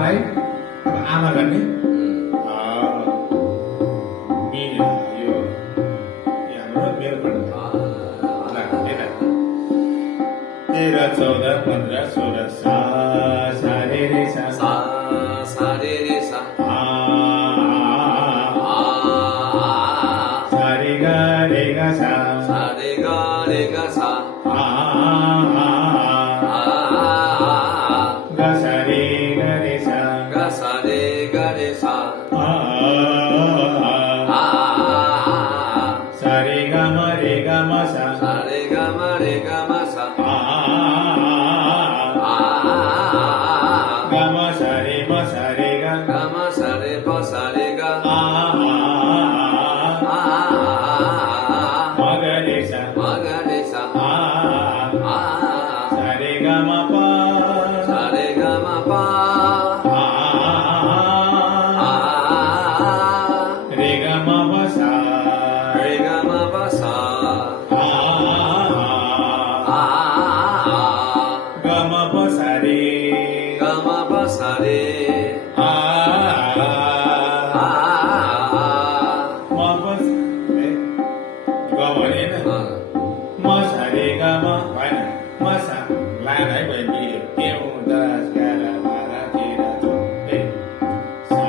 lấy mà gần đi Hmm. mi yo ya no me acuerdo la era 13 14 15 16 sa sa re re sa Sa sa re re sa. sa re ga sa Sa re ga sa. ga sa re sa Ga sa re sa. sa re ga ma sa Sa re ga ma sa. ga ma sa re ga Ga ma sa re pa sa re ga. ma ga re sa Ma ga re sa. sa re ga ma pa Sa re ga ma pa. re ga ma pa sa Re ga ma pa sa. ga ma pa sa re Ga ma pa sa re. ma pa ga ma re na ma sa re ga ma phải này ma sa là nãy bởi vì kêu ta ga la ma ra ti ra tu sa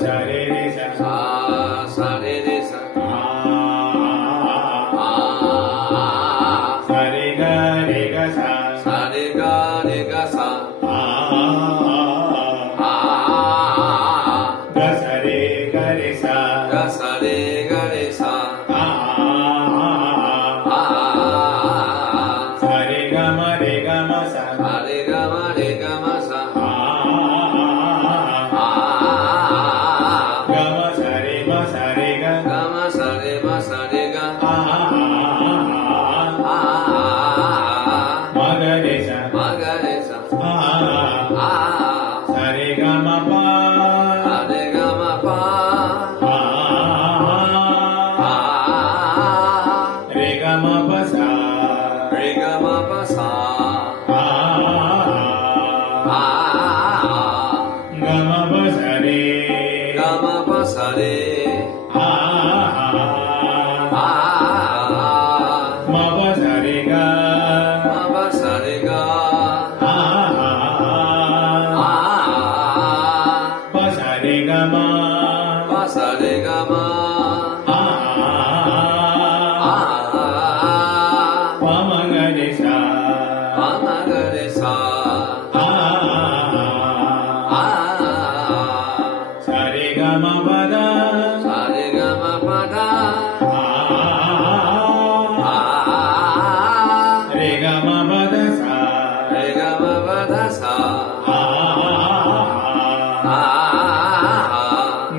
sa re sa Sa sa re re sa. sa re ga sa Sa re ga sa. ga sa re sa Ga sa re sa. sa re ga ma sa Sa re ga ma sa. ga ma sa re ga Ga ma sa re ga. ma ga re sa Ma ga re sa. sa re ga ma pa Sa re ga ma pa. re ga ma pa sa Re ga ma pa sa. ga ma pa sa re Ga ma pa sa re. ma pa sa re ga Ma pa sa re ga. pa sa re ga ma Pa sa re ga ma. pa ma ga re sa Pa ma ga re sa. sa re ga ma pa da Sa re ga ma pa da. re ga ma pa da sa Re ga ma pa da sa.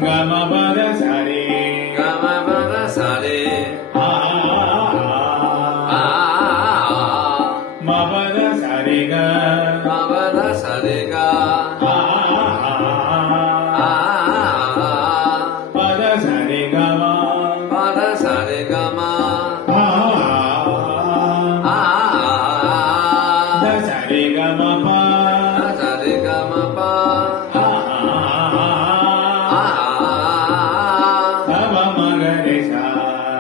ga ma pa da sa re Ga ma pa da sa re. ma pa da sa re ga Ma pa da sa re ga. pa da sa re ga ma Pa da sa re ga ma. da sa re ga ma pa Da sa re ga ma pa. da ba ma ga re sa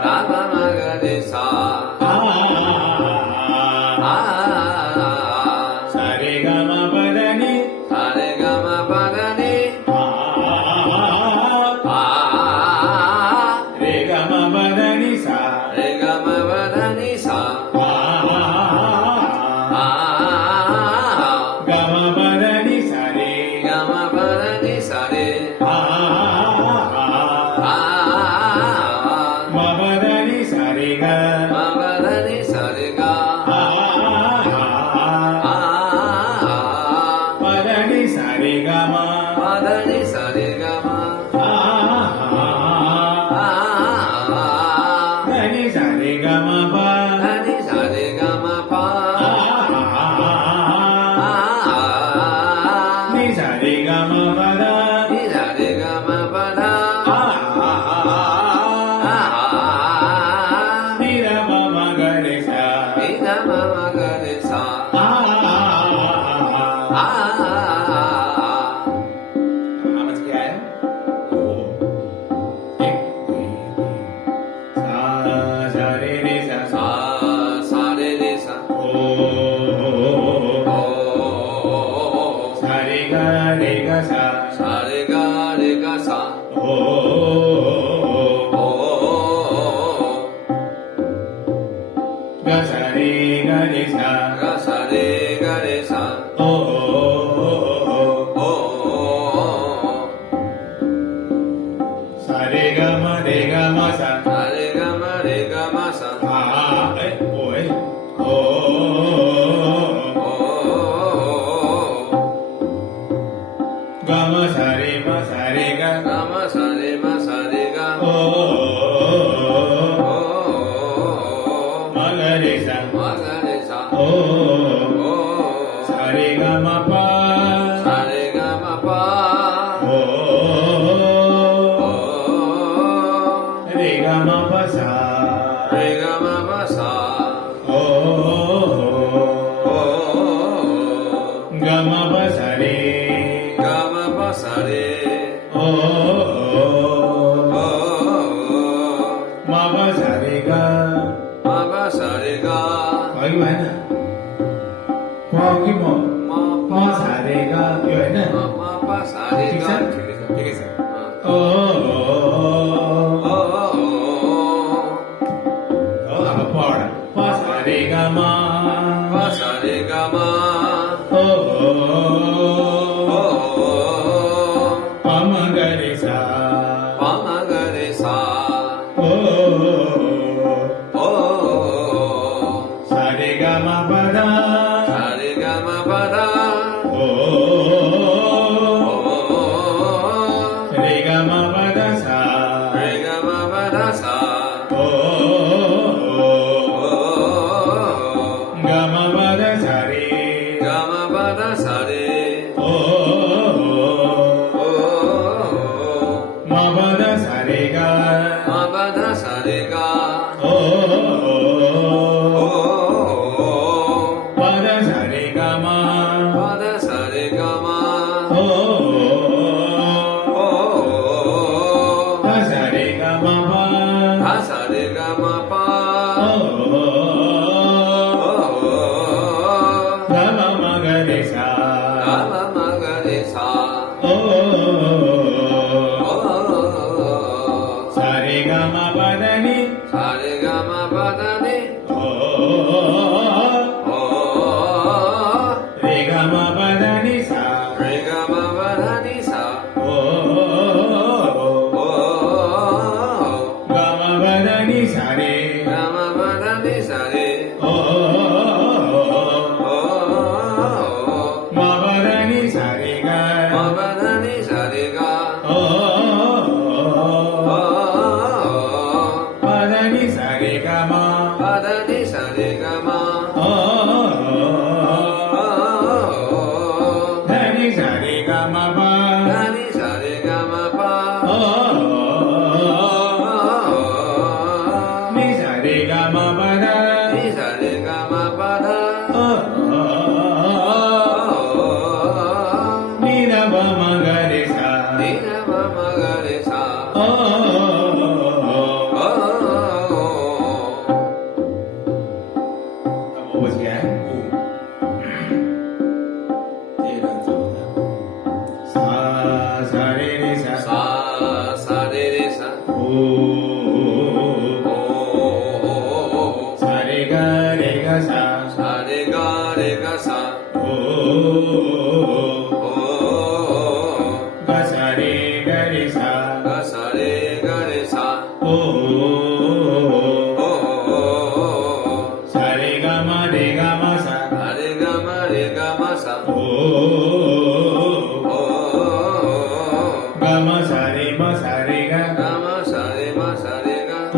Da ba ma ga re sa. sa re ga ma pa da ni Sa re ga ma pa da ni. re ga ma pa da ni sa Re ga ma pa da ni sa. ga ma pa da ni sa re Ga ma pa da ni sa re. ma pa da ni sa re ga Ma pa da ni sa re ga. pa da ni sa re ga ma Pa da ni sa re ga ma. da ni sa re ga ma pa Da ni sa re ga ma pa. ni sa re ga ma pa da Ni sa re ga ma pa da. ni da ma ma ga re sa Ni da ma ma ga re sa. रे गा रे गा सा सा रे गा रे गा सा ओ ओ गा सा रे गा रे सा गा सा रे गा रे सा ओ ओ सा रे गा मा सा सा रे गा मा सा आ ए ओ ए ओ ओ गा मा सा रे गा गा मा सा रे गा ओ मा गा रे सा मा गा रे सा ओ ओ सा रे गा मा पा सा रे गा मा पा ओ ओ रे गा मा पा सा रे गा मा पा सा ओ ओ गा मा पा सा रे गा मा पा सा रे ओ ओ मा पा सा रे गा मा पा सा रे गा có cái máy nè qua cái một 마 qua xả đề ga vậy nè 마 파 사 रे chính 가 xác cái sao 어 đó là một part qua xả đề ga ma 파 사 रे 가 마 pa ma ga re sa 파 마 가 रे 사 sa re ga ma pa da 사 रे 가 마 파 다 re ga ma pa da sa रे 가 마 파 다 사 ga ma pa da sa re 가 마 파 다 사 रे ma pa da sa re ga 마 파 다 사 래 가 pa da sa re ga ma 파 다 사 래 가 마 da sa re ga ma pa 다 사 래 가 마 파 ga ma ma ga re sa 가 마 마 가 래 사 sa re ga ma pa da ni 사 래 가 마 파 다 니 re ga ma pa da ni sa 래 가 마 파 다 니 사 ga ma pa da ni sa re 가 마 파 다 니 사 래 ma pa da ni sa re ga 마 파 다 니 사 래 가 pa da ni sa re ga ma 파 다 니 사 래 가 마 da ni sa re ga ma pa 다 니 사 래 가 마 파 ni sa re ga ma pa da 니 사 래 가 마 파 다 ni da pa ma ga re sa 니 나 마 마 가 래 사 một cái thế là rồi sa sa re re sa 사 사 래 래 사 o 오 sa re ga sa 사 래 가 사 o 오 ga sa re sa 가 사 래 가 래 사 o 오 sa re ga ma sa 사 래 가 마 사 o 오 ga ma sa re ga 가 마 사 래 마 사 래 가 o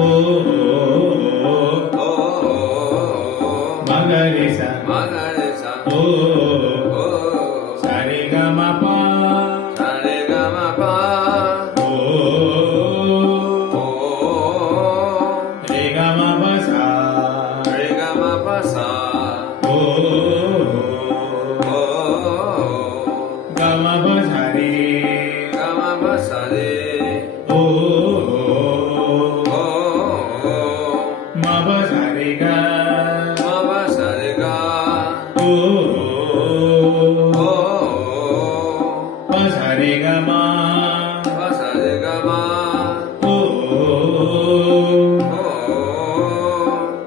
오 ma ga re sa 마 가 래 사 o 오 sa re ga ma pa 사 래 가 마 파 o 오 re ga ma pa sa 래 가 마 파 사 o 오 ga ma pa sa re 가 마 파 사 래 o 오 ma pa sa re ga 마 파 사 래 가 o 오 re ga ma ma sa re ga ma o o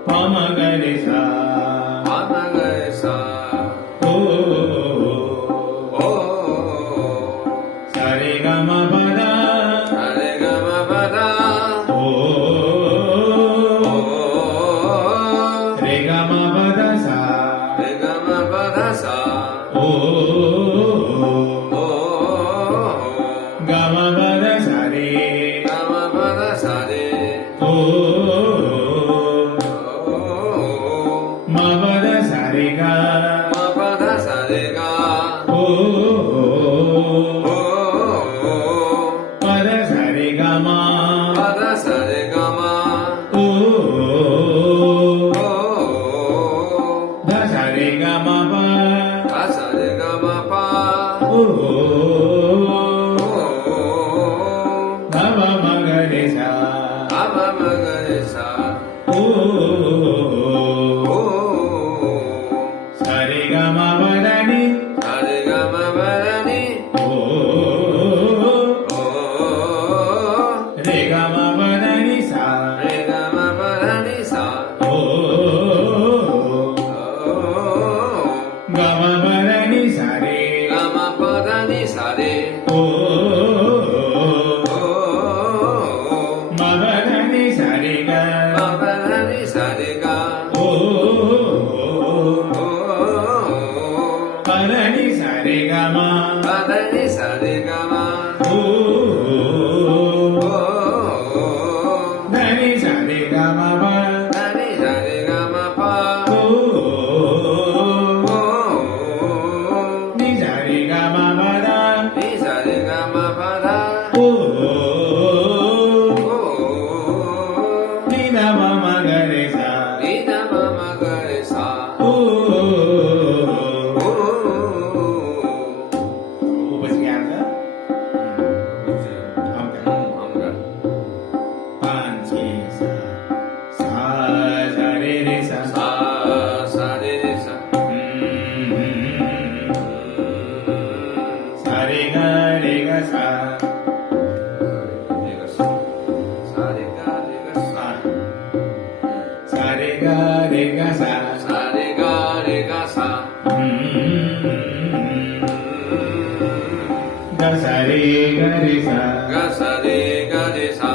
pa ma ga re sa ma ma ga re sa o o sa re ga ma pa da sa re ga ma pa da o re ga ma pa da sa re ga ma pa da sa o o ga ma pa da sa re ga ma pa da sa re o ma pa da sa re ga ma pa da sa re ga o o pa da sa re ga ma pa da sa re ga ma o o da sa re ga ma pa pa sa re ga ma pa o o ga ma ma ga re sa ga ma ma ga re sa o o sa re ga ma pa da ni sa re ga ma pa da ni o o re ga ma pa da ni sa re ga ma pa da ni sa o o ga ma pa da ni sa re ga ma pa da ni sa re o o ma pa da ni sa re ga ma pa da ni sa re ga o o pa da ni sa re ga ma pa da ni sa re ga ma o o da ni sa re ga ma pa da ni sa re ga ma pa o o ni sa re ga ma pa da ni sa re ga ma pa da o o ni da ma ma ga re sa ni da ma ma ga re sa o o ಉಪಸ್ಯಾರ್ಥ ಪಾಂಚಿ ಸಾ ಸಾ ರೇ ರೇ ಸಾ sa sa re re sa ಸಾ ರೇ ಗ ಸಾ re ga sa sa re ga sa ಸಾ ರೇ ಗ ಸಾ sa re ga sa ಗ ಸಾ ರೇ ಗ ರೇ ಸಾ ga sa re ga re sa